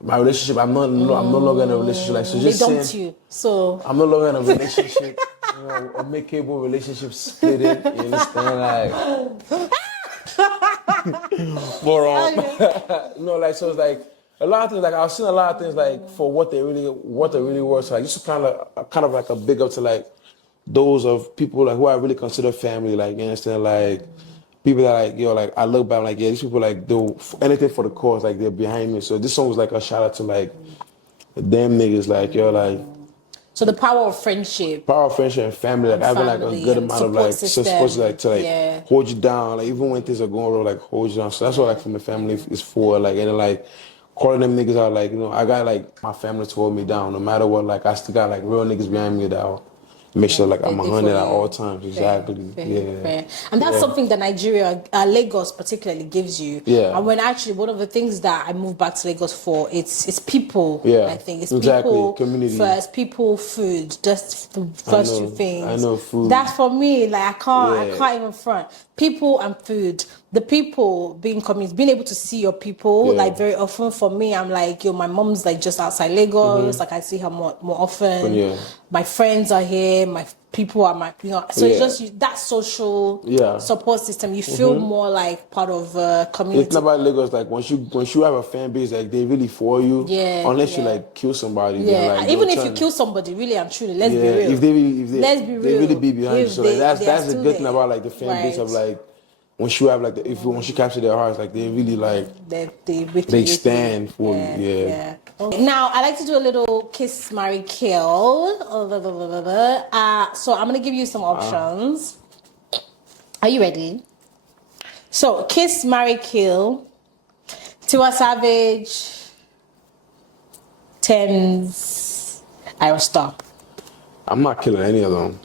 my relationship, I'm no longer in a relationship. Like, so They just dumped saying, you. So, I'm no longer in a relationship, you know, amicable relationship split it. You understand? Like, but no, like so it's like a lot of things. Like I've seen a lot of things like for what they really were. So like just kind of like a big up to like those of people like who I really consider family. Like you understand? Like people that like yo like I look back like yeah these people like do anything for the cause. Like they're behind me. So this song was like a shout out to like them niggas. Like yo like. so the power of friendship Power of friendship and family, like and having like a family good and amount of support like support system. to like Yeah. hold you down, like even when things are going wrong, like hold you down. So that's what like from the family is for, like and then, like calling them niggas out, like, you know, I got like my family to hold me down. No matter what, like I still got like real niggas behind me that'll make sure like I'm They 100 for at you. all times. Exactly. Yeah. Fair. And that's something that Nigeria, Lagos particularly gives you. Yeah. And when actually one of the things that I moved back to Lagos for, it's people. Yeah. I think it's Exactly. people Community. first, people, food, just the first two things. I know food. That's for me. Like I Yeah. can't even front. People and food. The people being community, being able to see your people, Yeah. like very often for me, I'm like, yo, my mom's like just outside Lagos, like I see her more often. Yeah. My friends are here, my people are my, you know, so it's just that social support system. You feel more like part of a community. It's not about Lagos. Like once you have a fan base, like they really for you. Yeah. Unless you like kill somebody. Yeah. Then, like, Even if you kill somebody, really and truly, let's be real. If they let's be real. They really be behind you. So like, that's the good thing about like the fan right. base of like once you have like once you capture their hearts, like they really like they stand for you. Yeah. Now I like to do a little kiss, marry, kill. So I'm gonna give you some options. Are you ready? So kiss, marry, kill. Tiwa Savage, Thames, Ira Star. I'm not killing any of them.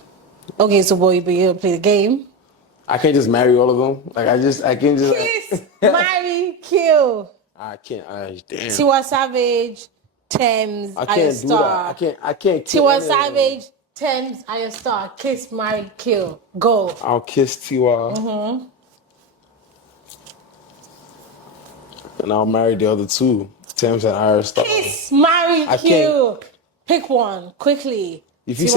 Okay, so boy, but you gonna play the game. I can't just marry all of them. Like I can't just kiss, marry, kill. I can't. Damn. Tiwa Savage, Thames, I can't do Star. that. I can't kill Tiwa Savage, Thames, Ira Star. Kiss, marry, kill. Go. I'll kiss Tiwa. And I'll marry the other two, Thames and Ira Star. Kiss, marry, kill. Pick one quickly. If you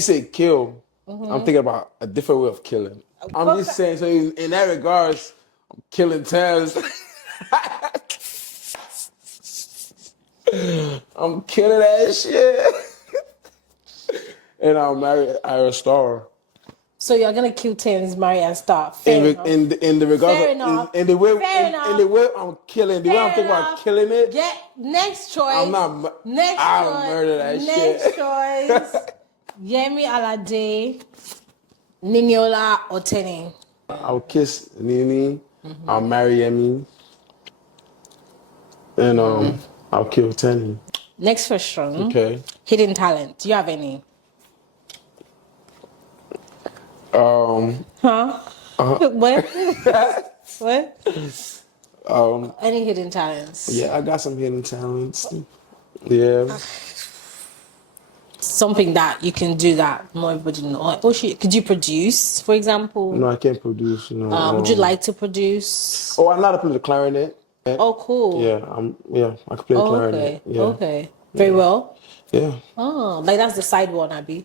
say kill, I'm thinking about a different way of killing. I'm just saying. So in that regards, I'm killing Thames. I'm killing that shit. And I'll marry Ira Star. So you're gonna kill Thames, marry and Star. In the regards in the way I'm killing, the way I'm thinking about killing it. Get next choice. I'll murder that shit. Next choice. Yemi Alade, Niniola or Tenny. I'll kiss Nini. I'll marry Yemi. And I'll kill Tenny. Next question. Okay. Hidden talent. Do you have any? What? What? Any hidden talents? Yeah, I got some hidden talents. Yeah. Something that you can do that not everybody knows. Oh shit, could you produce, for example? No, I can't produce. No. Would you like to produce? Oh, I know how to play the clarinet. Oh, cool. Yeah, I can play the clarinet. Okay. Yeah. Okay. Very well. Yeah. Oh, like that's the side one, Abby.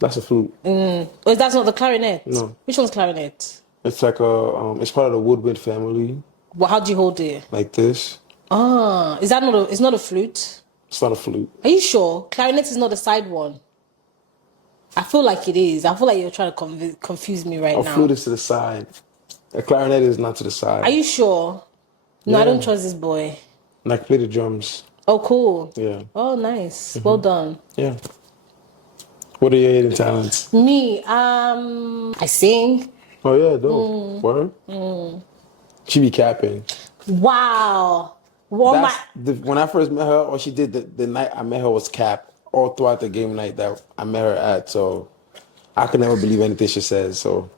That's a flute. Oh, that's not the clarinet. No. Which one's clarinet? It's like it's part of the woodwind family. Well, how do you hold it? Like this. Is that not it's not a flute? It's not a flute. Are you sure? Clarinet is not the side one. I feel like it is. I feel like you're trying to confuse me right now. A flute is to the side. A clarinet is not to the side. Are you sure? No, I don't trust this boy. And I can play the drums. Oh, cool. Yeah. Oh, nice. Well done. Yeah. What are your hidden talents? Me, I sing. Oh yeah, dope. Word? She be capping. Wow. When I first met her, all she did the night I met her was cap all throughout the game night that I met her at. So I could never believe anything she says. So,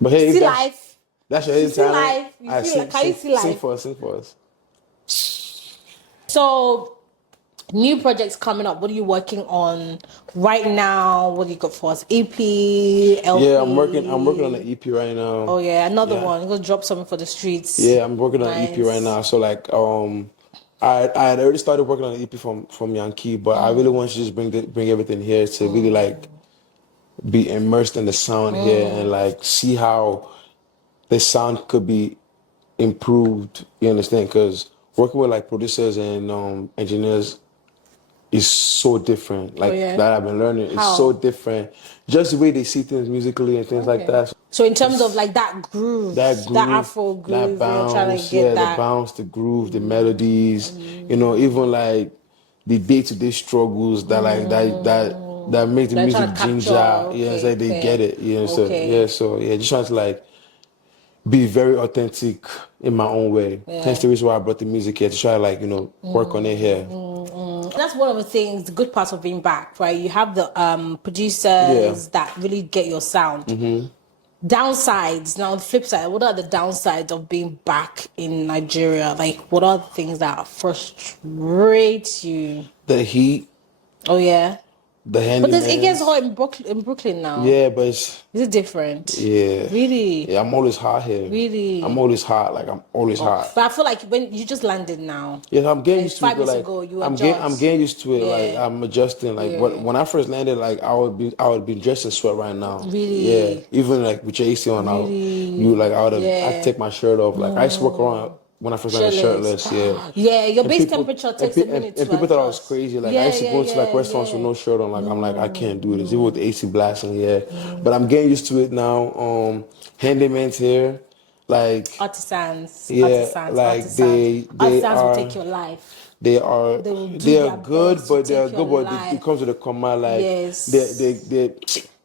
but hey, see life. That's your hidden talent. Life. Can you see life? Sing for us. So, new projects coming up. What are you working on right now? What do you got for us? EP, LP? Yeah, I'm working on an EP right now. Oh yeah, another one. You're gonna drop something for the streets. Yeah, I'm working on an EP right now. So like, I had already started working on an EP from Yankee, but I really want to just bring everything here to really like be immersed in the sound here and like see how the sound could be improved. You understand? Because working with like producers and engineers is so different. Like that I've been learning. It's so different. Just the way they see things musically and things like that. So in terms of like that groove, that Afro groove, that bounce, you're trying to get that. The bounce, the groove, the melodies, you know, even like the day-to-day struggles that like that make the music ginger. Okay, yeah, it's like they get it. You know, just trying to like be very authentic in my own way. Yeah. Hence the reason why I brought the music here to try to like, work on it here. That's one of the things, the good parts of being back, right? You have the producers that really get your sound. Downsides, now the flip side, what are the downsides of being back in Nigeria? Like, what are the things that frustrate you? The heat, Oh yeah, the but it gets handyman. hot in Brooklyn now. Yeah, but it's, Is it different? yeah. Really? Yeah, I'm always hot here. Really? I'm always hot. Like, I'm always hot. But I feel like when you just landed now. Yeah, I'm getting Like, used to it. 5 But years like, ago, you I'm adjust. getting used to it. Yeah. Like, I'm adjusting. Like, when I first landed, like, I would be dressed in sweat right now. Really? Yeah. Even like with your AC on, Really? I'd take my shirt off. Like, I used to walk around when I first landed shirtless. Yeah. Yeah, your base people- temperature takes a minute to and people thought I was adjust. crazy. Like Yeah, I used to go to like yeah, restaurants with no shirt on. Like I'm like I can't do this. Even with the AC blasting. Yeah. Mm. But I'm getting used to it now. Handyman's here. Like Artisans, yeah, artisans, like artisans. they Artisans will are take your life. they are They will do they are their good, best to but they are take good, your but life. it comes with a command. Like Yes. they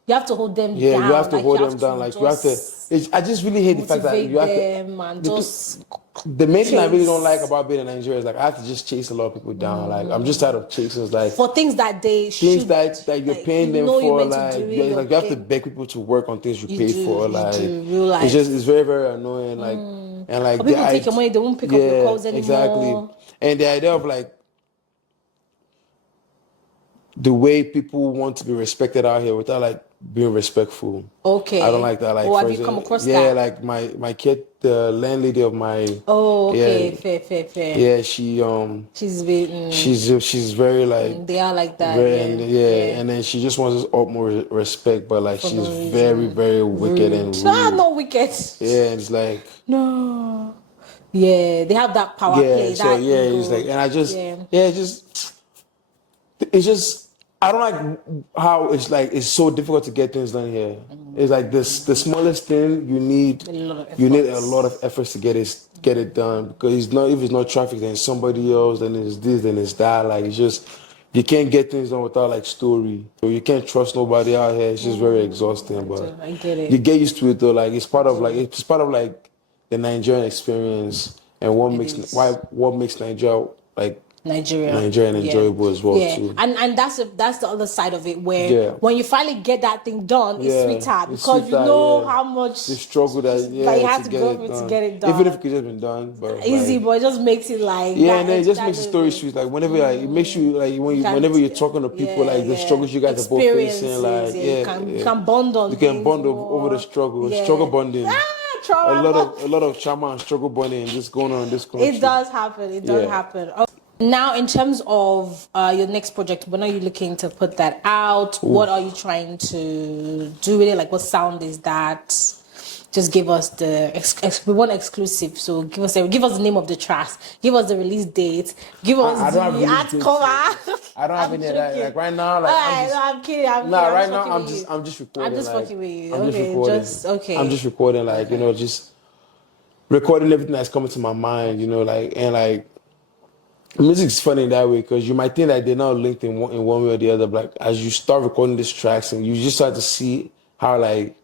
You have to hold them down. yeah, you have to like, hold you them down. Like you have to. just I just really hate the fact that motivate you have to. them and just The main thing I really don't chase. like about being in Nigeria is like I have to just chase a lot of people down. Like I'm just tired of chasing. It's like for things that they things should, that you're like, paying them know for. you're meant to Like do it, you have to okay. beg people to work on things you You paid do, for. you Like do, real life. it's very very annoying. Like and like But people take your money, they won't pick up your calls anymore. Exactly. And the idea of like the way people want to be respected out here without like being respectful. Okay. I don't like that. Like, Oh, have for you come example, across yeah, that? like my kid, the landlady of my Oh, okay, yeah, fair. yeah, She's been, she's very like they are like that. very, Yeah. and then she just wants us all more respect, but like For she's no reason. very very wicked and rude. Not wicked. Yeah, and it's like No. Yeah, they have that power yeah, play. so that yeah, ego. it's like, and I just Yeah. it's just I don't like how it's like it's so difficult to get things done here. It's like this the smallest thing you need A lot of you need a efforts. lot of efforts to get it done because it's not if it's not traffic then it's somebody else then it's this then it's that like it's just you can't get things done without like story. So you can't trust nobody out here. It's just very exhausting. But I get it. you get used to it though. Like it's part of like the Nigerian experience and what makes Nigeria like Nigeria and enjoyable as well yeah. too. And that's the other side of it where Yeah. when you finally get that thing done, it's Yeah, sweeter it's because sweeter, you know yeah. how much The struggle that you have to get go it through done. to get it done. Even if it could just been done, but Easy, like, but it just makes it like yeah, that and then it just extra makes the story little- sweet. Like whenever like it makes you like can- whenever you're talking to people like the struggles you guys are both facing, like Experiences, you can bond on you can things bond more. over the struggle, Yeah. struggle bonding. Trauma. A lot of trauma and struggle bonding and just going on in this country. It does happen. It does Yeah. happen. Oh. Now, in terms of your next project, when are you looking to put that out? What are you trying to do with it? Like, what sound is that? Just give us the we want exclusive. So give us the name of the track. Give us the release date. Give us I don't have the release art dates cover. I don't have any of that. joking. Like right now, like I'm kidding. I'm nah, kidding. right just now fucking I'm with just you. I'm just recording. I'm just like, fucking with you. I'm just Okay, recording. just okay. I'm just recording, like just recording everything that's coming to my mind. Like and like music's funny in that way because you might think that they're not linked in one way or the other. But like as you start recording these tracks and you just start to see how like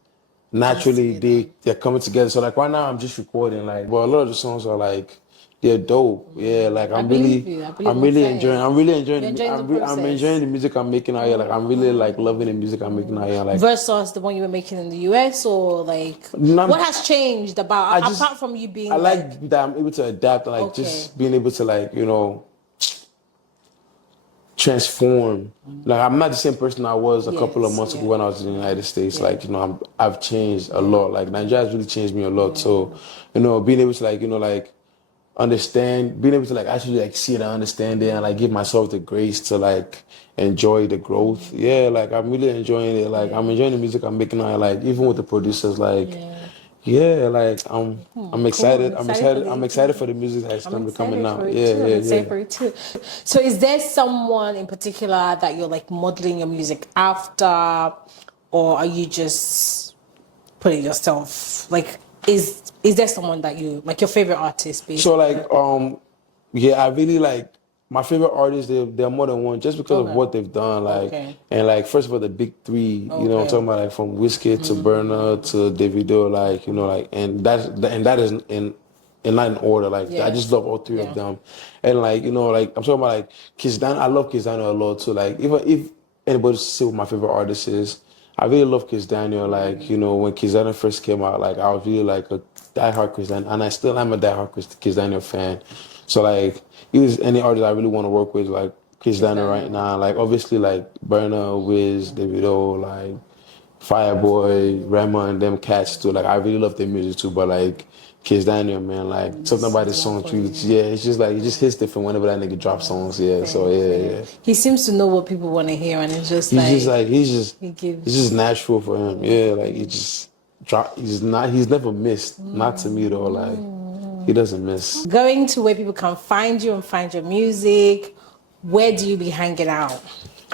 naturally they're coming together. So like right now I'm just recording like, but a lot of the songs are like they're dope. Yeah, like I'm really enjoying. I'm enjoying the music I'm making out here. Like I'm really like loving the music I'm making out here. Like versus the one you were making in the US, or like what has changed apart from you being? I like that I'm able to adapt and like just being able to like transform. Like I'm not the same person I was a couple of months ago when I was in the United States. Like I've changed a lot. Like Nigeria has really changed me a lot. So being able to like understand, being able to like actually like see it and understand it and like give myself the grace to like enjoy the growth. Yeah, like I'm really enjoying it. Like I'm enjoying the music I'm making now. Like even with the producers, like like I'm excited. Cool. I'm excited for the music that's gonna be coming out. I'm excited for it too. So is there someone in particular that you're like modeling your music after, or are you just putting yourself like is there someone that you like your favorite artist basically? So like I really like my favorite artists, they're more than one just because of Okay. what they've done. Like, Okay. and like, first of all, the big three, you know what I'm Okay. talking about? Like, from Wizkid to Burna to Davido, like, you know, like, and that is in not in order. Like, I Yes. just love all three of them. And like, you know, like, I'm talking about like Kiss Daniel. I love Kiss Daniel a lot too. Like, even if anybody say what my favorite artist is, I really love Kiss Daniel. Like, you know, when Kiss Daniel first came out, like, I was really like a diehard Kiss Daniel, and I still am a diehard Kiss Daniel fan. So like, if there's any artist I really want to work with, like Kiss Daniel right now, like obviously like Burna, Wiz, Davido, like Fireboy, Rema, and them cats too. Like I really love their music too, but like Kiss Daniel, man, like something about his songs, yeah, it's just like it just hits different whenever that nigga drops songs, yeah. So yeah. He seems to know what people want to hear, and it's just He's like just like he gives. it's just natural for him, yeah. Like he just drop. He's never missed. Not to me though, like he doesn't miss. Going to where people can find you and find your music. Where do you be hanging out?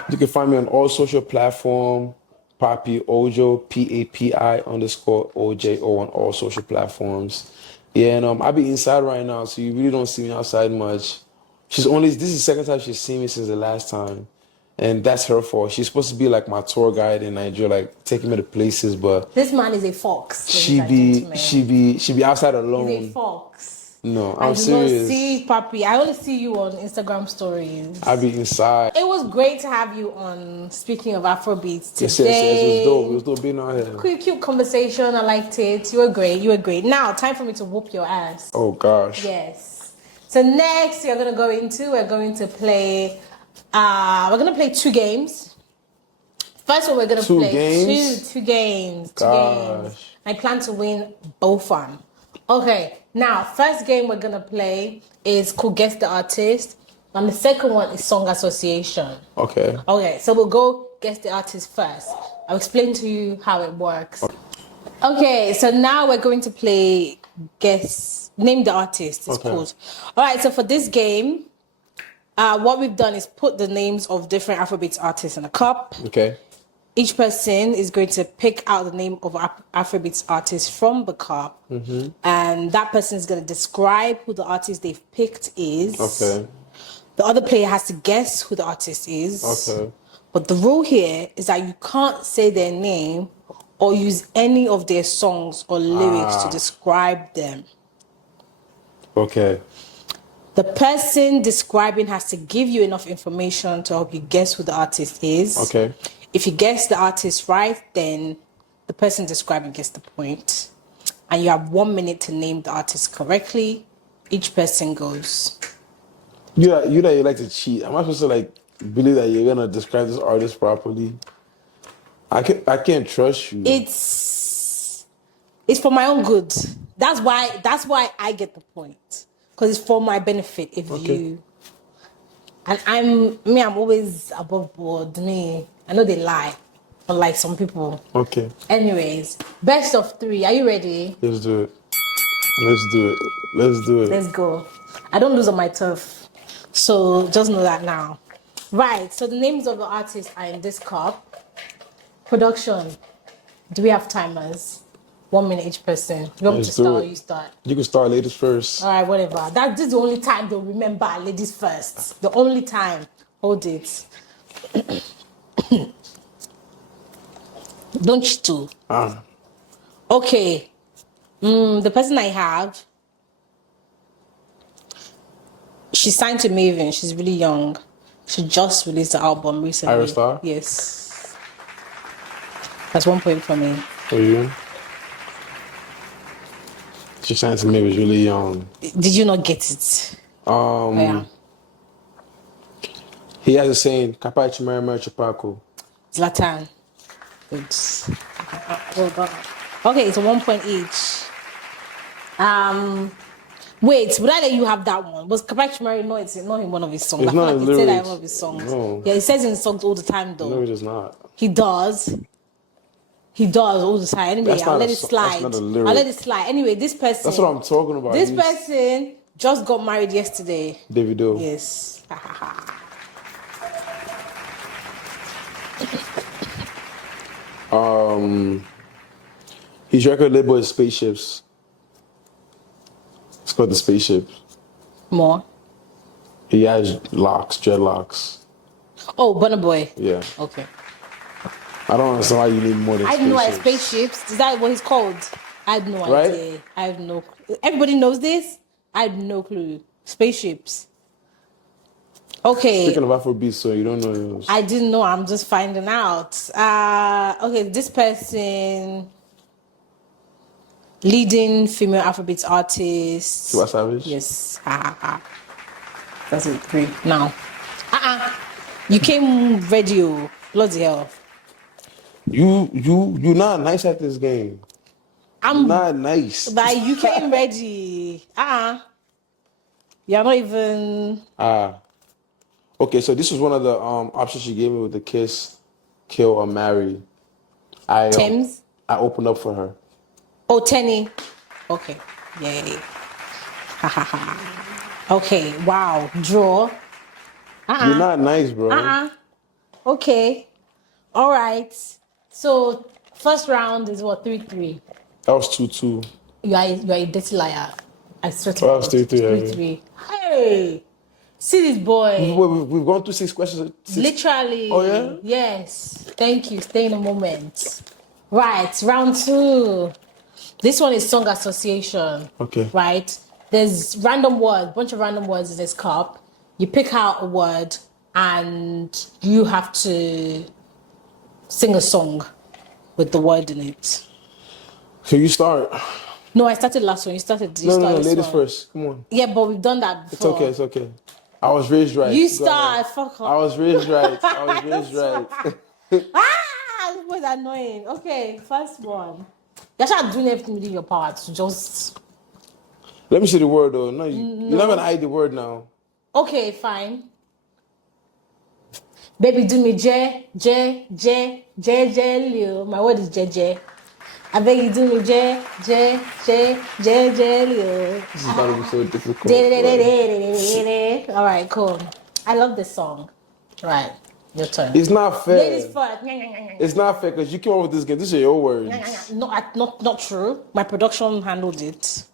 You can find me on all social platforms. Papi Ojo, PAPI_OJO on all social platforms. Yeah, and I be inside right now, so you really don't see me outside much. This is the second time she's seen me since the last time. And that's her fault. She's supposed to be like my tour guide in Nigeria, like taking me to places, but This man is a fox. she be outside alone. He's a fox. No, I I'm do serious. not see Papi. I only see you on Instagram stories. I be inside. It was great to have you on. Speaking of Afrobeats today. Yes, it was dope. It was dope being on here. Cute conversation. I liked it. You were great. You were great. Now, time for me to whoop your ass. Oh gosh. Yes. So next, we're going to play. We're gonna play 2 games. First one, we're gonna play two games. I plan to win both of them. Okay. Now, first game we're gonna play is called Guess the Artist, and the second one is Song Association. Okay. Okay. So we'll go Guess the Artist first. I'll explain to you how it works. Okay. So now we're going to play Name the Artist. It's called. All right. So for this game. What we've done is put the names of different Afrobeats artists in a cup. Okay. Each person is going to pick out the name of Afrobeats artist from the cup. Mm-hmm. And that person is going to describe who the artist they've picked is. Okay. The other player has to guess who the artist is. Okay. But the rule here is that you can't say their name or use any of their songs or lyrics to describe them. Okay. The person describing has to give you enough information to help you guess who the artist is. Okay. If you guess the artist right, then the person describing gets the point. And you have 1 minute to name the artist correctly. Each person goes. You like to cheat. Am I supposed to like believe that you're gonna describe this artist properly? I can't trust you. It's for my own good. That's why I get the point. Because it's for my benefit and I'm always above board. I know they lie, unlike some people. Okay. Anyways, best of 3. Are you ready? Let's do it. Let's go. I don't lose on my turf. So just know that now. Right, so the names of the artists are in this cup. Production. Do we have timers? 1 minute each person. You want me to start or you start? You can start ladies first. All right, whatever. This is the only time they'll remember ladies first. The only time. Hold it. Don't you too? Okay. The person I have, she's signed to Maven. She's really young. She just released the album recently. Ira Star? Yes. That's 1 point for me. For you? She signed to me was really young. Did you not get it? Yeah. He has a saying, Kapai Chimera Chapako. Zlatan. Good. Well done. Okay, it's 1 point each. Wait, would I let you have that one? Was Kapai Chimera? No, it's not in one of his songs. It's I feel not like he said that in one of his songs. No. Yeah, he says in songs all the time though. No, it is not. He does. He does all the time. Anyway, I'll let it slide. That's not a lyric. I'll let it slide. Anyway, this person. That's what I'm talking about. This person just got married yesterday. Davido. Yes. His record label is Spaceships. It's called The Spaceship. More. He has locks, dreadlocks. Oh, Burna Boy. Yeah. Okay. I don't understand why you need more than I have no idea. spaceships. Spaceships. Is that what he's called? I have no Right? idea. I have no. Everybody knows this. I have no clue. Spaceships. Okay. Speaking of Afrobeats, so you don't know yours. I didn't know. I'm just finding out. Okay, this person, leading female Afrobeats artist. Tiwa Savage? Yes. Ha ha ha. That's it. 3 now. You came ready. Oh. Bloody hell. You not nice at this game. I'm Not nice. But you came ready. You're not even. Okay, so this was one of the options she gave me with the kiss, kill, or marry. Thames? I opened up for her. Oh, Tenny. Okay. Yay. Ha ha ha. Okay. Wow. Draw. You're not nice, bro. Okay. All right. So first round is what 3-3. That was 2-2. You are a dirty liar. I swear to That God. was 3-3. 3-3. Hey. See this boy. We've gone through 6 questions. Literally. Oh, yeah? Yes. Thank you. Stay in a moment. Right. Round 2. This one is song association. Okay. Right. There's bunch of random words in this cup. You pick out a word and you have to sing a song with the word in it. So you start. No, I started last one. You started. No, started ladies one. first. Come on. Yeah, but we've done that before. It's okay. I was raised right. You start. Fuck off. I was raised right. This was annoying. Okay, first one. You're not doing everything within your power to just. Let me see the word though. No, you're not gonna hide the word now. Okay, fine. Baby, do me Leo. My word is J. I beg you, do me Leo. This is gonna be so difficult. All right, cool. I love this song. Right, your turn. It's not fair. Ladies first. It's not fair because you came up with this game. These are your words. Not true. My production handled it.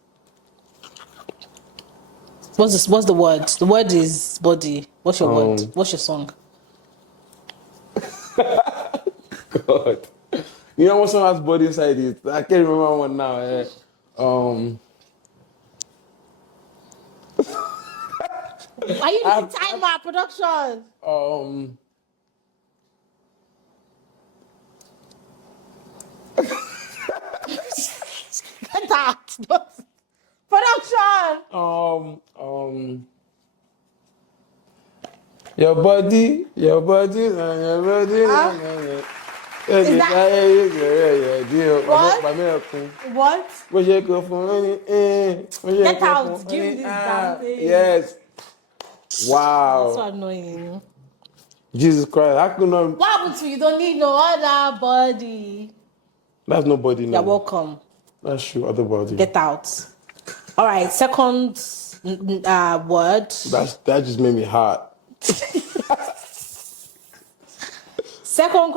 What's this? What's the word? The word is body. What's your word? What's your song? God. You know what song has body inside it? I can't remember one now. Are you doing timer production? Get out. Production. Your body. Is that what? Get out. Give me this damn thing. Yes. Wow. That's so annoying. Jesus Christ. I could not. What happened to you? Don't need no other body. That's nobody now. You're welcome. That's true. Other body. Get out. All right. Second word. That just made me hot. Second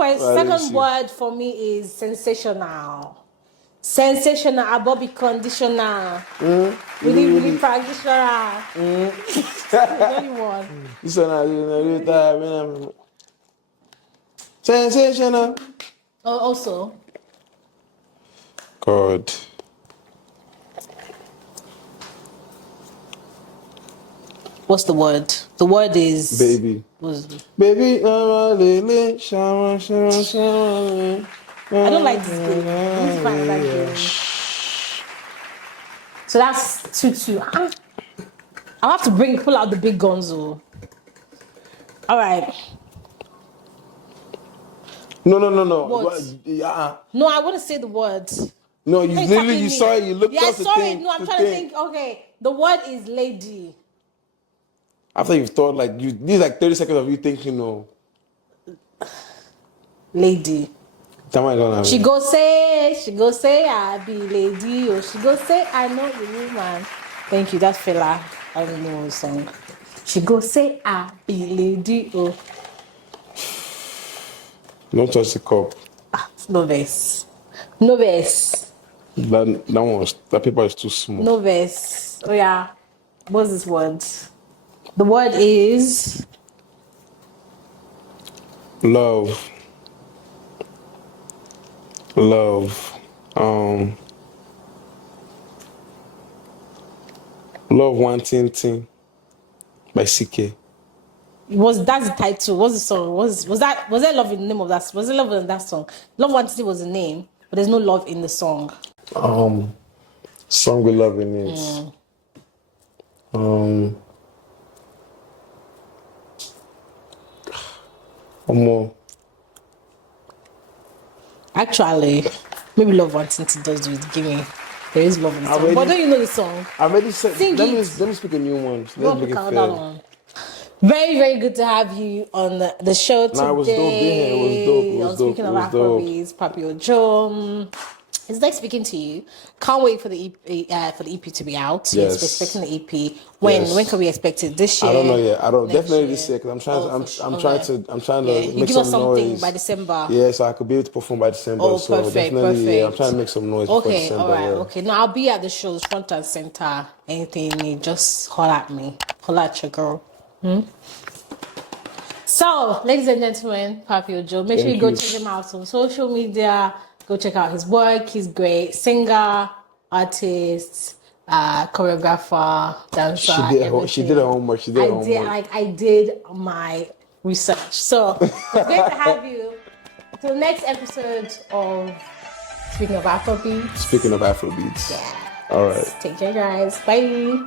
word for me is sensational. Sensational, a Bobby conditioner. Really practitioner. Anyone. Sensational. Oh, also. God. What's the word? The word is baby. Baby, shower. I don't like this game. Let's find another game. So that's 2-2. I'll have to pull out the big guns though. All right. No. What? No, I want to say the word. No, you saw it, you looked up the thing. No, I'm trying to think. Okay, the word is lady. After you've thought, these 30 seconds of you thinking, no. Lady. She go say, I be lady, or she go say, I know the woman. Thank you, that's fella. I don't know the song. She go say, I be lady, oh. Don't touch the cup. No verse. That paper is too small. No verse. Oh yeah. What's this word? The word is love. Love. Love Wanting Thing by CK. that's the title. What's the song? Was there love in the name of that? Was there love in that song? Love Wanted was the name, but there's no love in the song. Song with love in it. More. Actually, maybe Love Wanting does do it. Give me. There is love in the song. But don't you know the song? I already said. Sing let it. me speak a new one. Go Let's make it pick fair. another one. Very, very good to have you on the show today. Nah, it was dope being here. It was dope. It was dope. Speaking It of was dope. Afrobeats, Papi Ojo. It's nice speaking to you. Can't wait for the EP to be out. Yes. We're expecting the EP. When can we expect it? This year? I don't know yet. I don't Next definitely year? this year because I'm trying. I'm Okay. trying to You make give some us something noise by December. Yeah, so I could be able to perform by December. Oh, so perfect, definitely, yeah, I'm perfect. trying to make some noise before Okay, December. all right, Yeah. okay. Now I'll be at the shows, front and center. Anything you need, just holler at me. Holler at your girl. So, ladies and gentlemen, Papi Ojo, make sure you go check him out on social media. Go check out his work. He's great. Singer, artist, choreographer, dancer. She did her homework. She did her homework. I did my research. So, it's great to have you. Till next episode of Speaking of Afrobeats. Speaking of Afrobeats. Yeah. All right. Take care, guys. Bye.